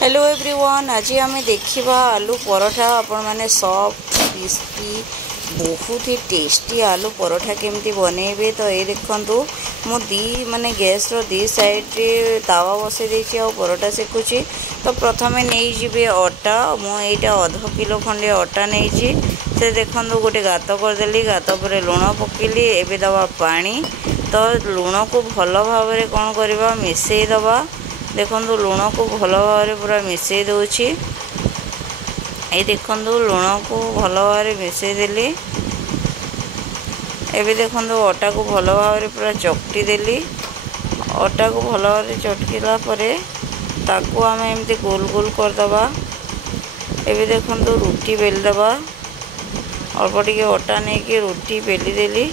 Hello everyone, आज आम देखा आलू परोठा आपण मैंने सॉफ्ट क्रिस्पी बहुत ही टेस्टी आलू परोठा केमती बनइबे। तो ये देखंतु मु दी माने गैस रो दी साइड रे तावा बसई देछि आ परोठा सेकुछि। तो प्रथमे नहीं जिबे अटा, मु एटा आधा किलो खंडे अटा नहीं से देखंतु गोटे गात करदेली, गात पर लुण पकेली, एबे दवा पानी। तो लुण को भल भाव में कौन करवा मिसई दबा। देखंतु लुण को भल भाव में पूरा मिसई दउछि। ये देखंतु लुण को भल भाव में मिसई देली। एबे देखंतु अटा को भल भाव में पूरा चकटी देली। अटा को भल भाव में चटकीला परे ताकू आम एमती गोल गोल करदबा। एबे देखंतु रुटी बेल दबा। अल्प टिके अटा नहीं कि रुटी बेली देली,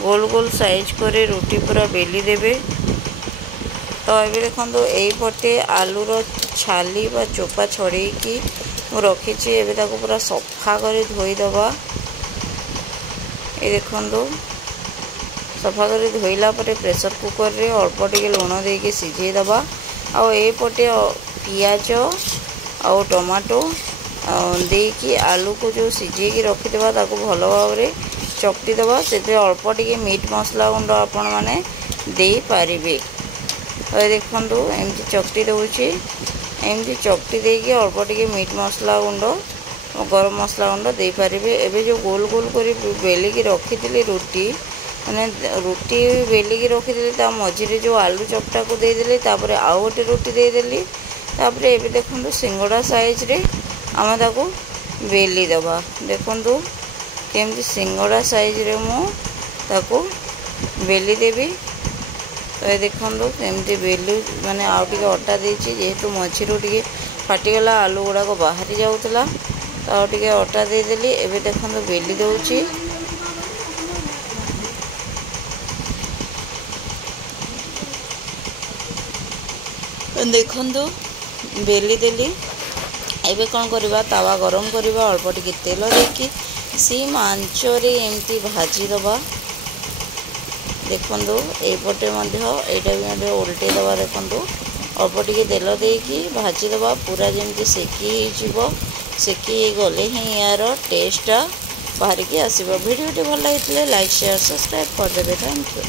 गोल गोल साइज करे रुटी पूरा बेली देबे। तो ये देखो यही पटे आलूर छाली बा चोपा छड़े कि रखी पूरा सफा कर धोईदबा। ये देखो सफा कर धोईला प्रेसर कुकर रे अल्प टिके लुण देके सिझेदबा। आ ये पटे पियाज आ टमाटो देकी आलू को जो सिझे रखीदबा ताको भल भाव में चकटी दबा। से अल्प टिके मीट मसला गुंड आपण मैंने दे पारिबे। तो देखंतु एमती चकटी दउछि, एमती चकटी देकी अल्प टिके मीट मसला गुंड गरम मसला गुंड दे पारिबे। एबे जो गोल गोल करी बेलिकी रखी रुटी माने रुटी बेलिकी रखी ता मझिरे जो आलू चकटा को दे देली, तापर आउ गोटे रुटी दे देली। तापर एबे देखंतु सिंगड़ा साइज रे आम ताको बेली दबा। देखंतु केमती सिंगड़ा साइज रे मु ताको बेली देबी। तो ये देखो एमती बेलू माने आउ टिके अटा देछि, जेहेतु मझिरू टिके फाटीगला आलू गुड़ाक बाहरी जाऊला। तो आउ टिके अटा दे देली। एबे देखो बेली दउछि। देखो बेली देली। एबे कौन करवा तावा गरम करवा, अल्प टिके तेल देकी सिम आंच रे एमती भाजी दबा। देखंतु एपटे यहाँ भी उल्टे दबा। देखंतु अल्प टिके तेल देकी भाजी दबा पूरा जमी सेकी गले ही यार टेस्ट बाहर की आसो। वीडियो भल लगे लाइक शेयर सब्सक्राइब करदे। Thank you.